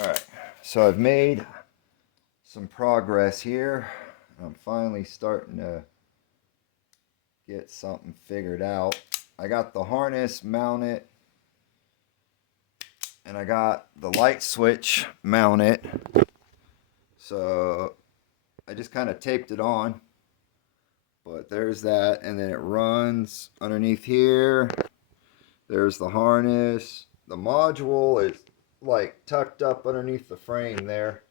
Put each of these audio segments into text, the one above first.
Alright, so I've made some progress here. I'm finally starting to get something figured out. I got the harness mounted and I got the light switch mounted. So I just kind of taped it on. But there's that, and then it runs underneath here. There's the harness. The module is like tucked up underneath the frame there.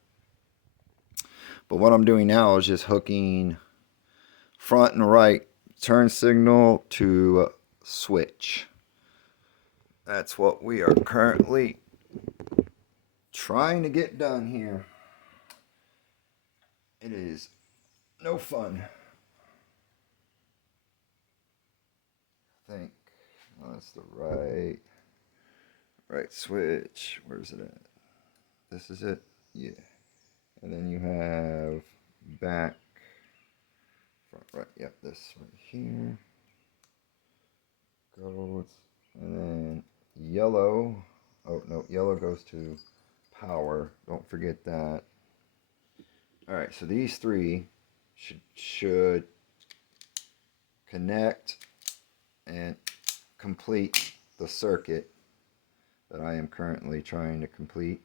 But what I'm doing now is just hooking front and right turn signal to switch. That's what we are currently trying to get done here. It is no fun. I think that's the right switch. Where's it at? This is it? Yeah. And then you have back, front, right. Yep, this right here. Goes, and then yellow. Oh, no, yellow goes to power. Don't forget that. Alright, so these three should connect and complete the circuit that I am currently trying to complete.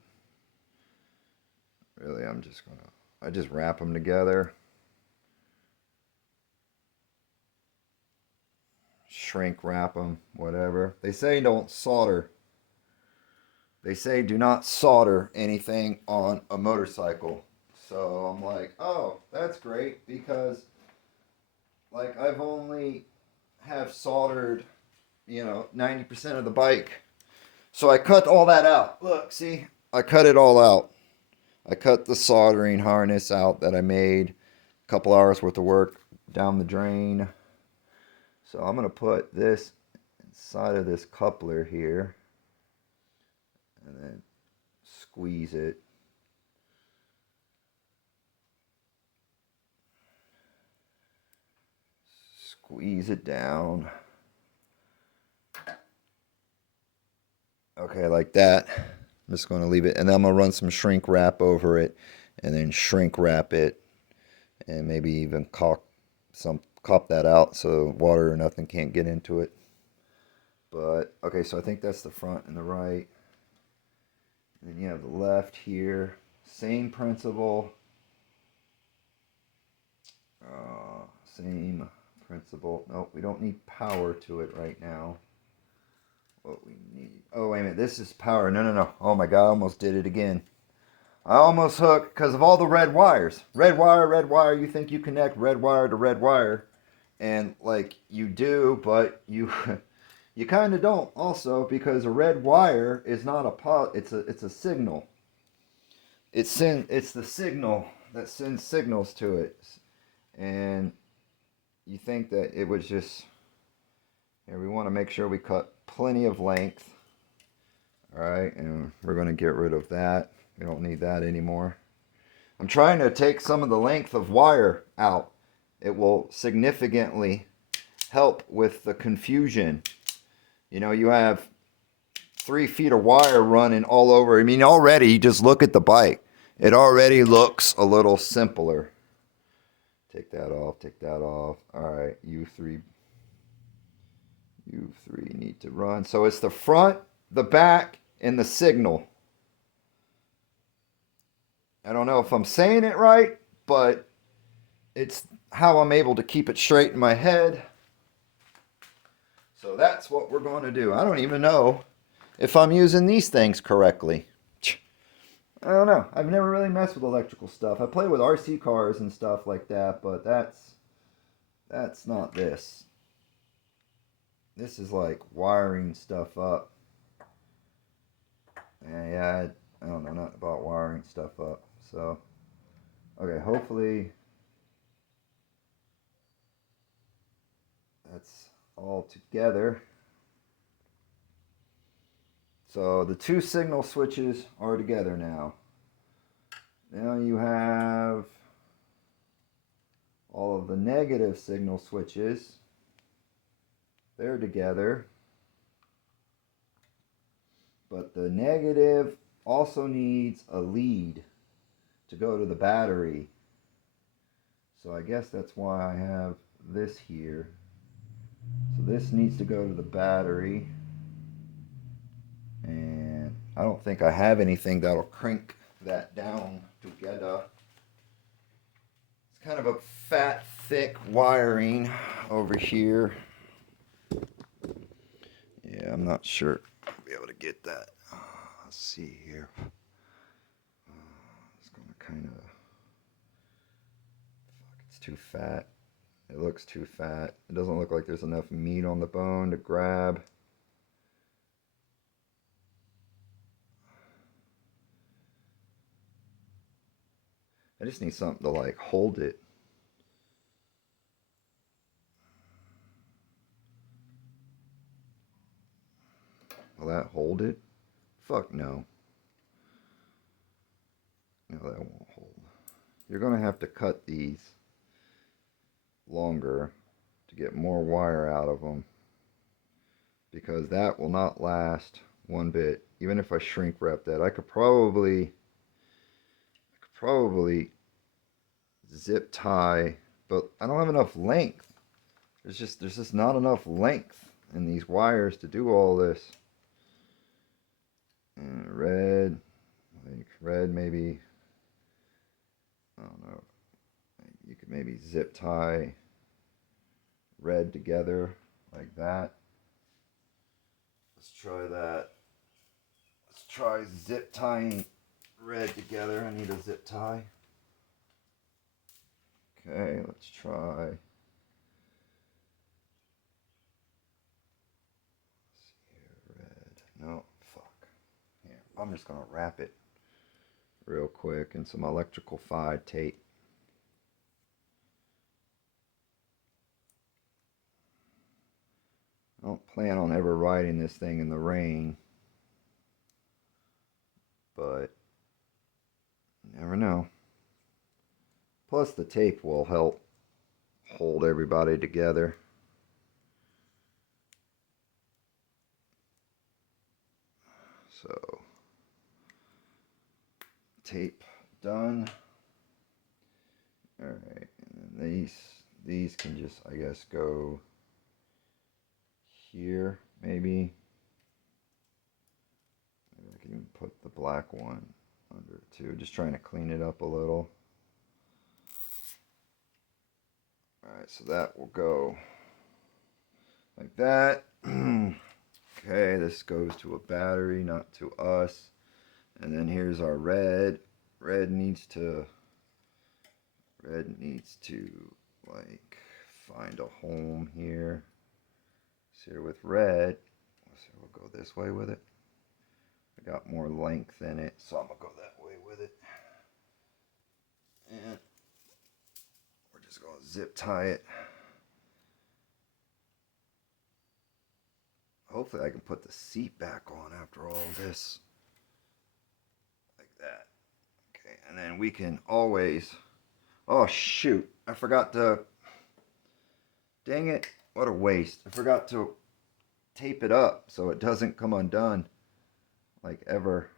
Really, I just wrap them together. Shrink wrap them, whatever. They say don't solder. They say do not solder anything on a motorcycle. So I'm like, oh, that's great, because like I've only have soldered, 90% of the bike. So I cut all that out. Look, see, I cut it all out. I cut the soldering harness out that I made. A couple hours worth of work down the drain. So I'm going to put this inside of this coupler here. And then squeeze it. Squeeze it down. Okay, like that. I'm just going to leave it. And then I'm going to run some shrink wrap over it. And then shrink wrap it. And maybe even caulk that out so water or nothing can't get into it. But, okay, so I think that's the front and the right. And then you have the left here. Same principle. Same principle. Nope, we don't need power to it right now. What we need... Oh, wait a minute. This is power. No. Oh, my God. I almost did it again. I almost hooked because of all the red wires. Red wire. You think you connect red wire to red wire. And, like, you do, but you... You kind of don't also, because a red wire is not it's a signal. It's the signal that sends signals to it. And you think that it was just... Here, we want to make sure we cut plenty of length. Alright, and we're going to get rid of that. We don't need that anymore. I'm trying to take some of the length of wire out. It will significantly help with the confusion. You have 3 feet of wire running all over. I mean, already, just look at the bike. It already looks a little simpler. Take that off. All right, U3 need to run. So it's the front, the back, and the signal. I don't know if I'm saying it right, but it's how I'm able to keep it straight in my head. So that's what we're going to do. I don't even know if I'm using these things correctly. I don't know. I've never really messed with electrical stuff. I play with RC cars and stuff like that, but that's not this. This is like wiring stuff up. Yeah, I don't know nothing about wiring stuff up. So, okay, hopefully that's all together. So the 2 signal switches are together now. Now you have all of the negative signal switches. They're together. But the negative also needs a lead to go to the battery. So I guess that's why I have this here. So this needs to go to the battery. And I don't think I have anything that'll crank that down together. It's kind of a fat, thick wiring over here. Yeah, I'm not sure I'll be able to get that. Let's see here. It's going to kind of... It's too fat. It looks too fat. It doesn't look like there's enough meat on the bone to grab. I just need something to like hold it. Will that hold it? Fuck no. No, that won't hold. You're going to have to cut these longer to get more wire out of them, because that will not last one bit. Even if I shrink wrap that, I could probably zip tie, but I don't have enough length. There's just not enough length in these wires to do all this. And red, like red maybe, I don't know, you could maybe zip tie red together like that. Let's try that. Let's try zip tying red together. I need a zip tie. Okay, let's try. Let's see here, red. No, fuck. Here, I'm just gonna wrap it real quick in some electrical fide tape. I don't plan on ever riding this thing in the rain, but you never know. Plus the tape will help hold everybody together. So, tape done. Alright, and then these can just, I guess, go here, maybe. Maybe I can even put the black one under it too. Just trying to clean it up a little. Alright, so that will go like that. Okay, this goes to a battery, not to us. And then here's our red. Red needs to like find a home here. So here with red, so we'll go this way with it. I got more length in it, so I'm gonna go that way with it. And we're just gonna zip tie it. Hopefully I can put the seat back on after all this. Like that. Okay, and then we can always... Oh shoot, I forgot to... Dang it, what a waste. I forgot to tape it up so it doesn't come undone like ever.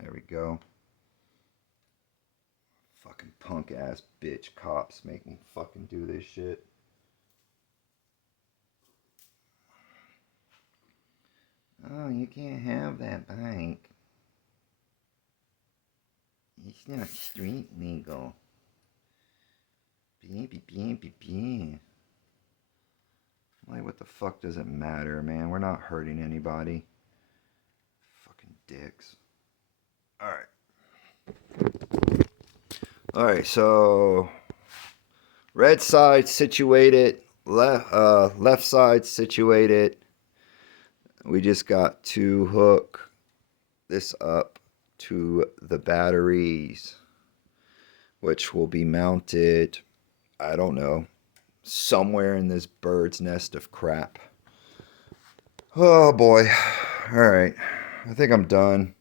There we go. Fucking punk ass bitch cops make me fucking do this shit. Oh, you can't have that bike. It's not street legal. Baby. Like, what the fuck does it matter, man? We're not hurting anybody. Fucking dicks. Alright, so red side situated, left side situated. we just got to hook this up to the batteries, which will be mounted, I don't know, somewhere in this bird's nest of crap. Oh boy. Alright. I think I'm done.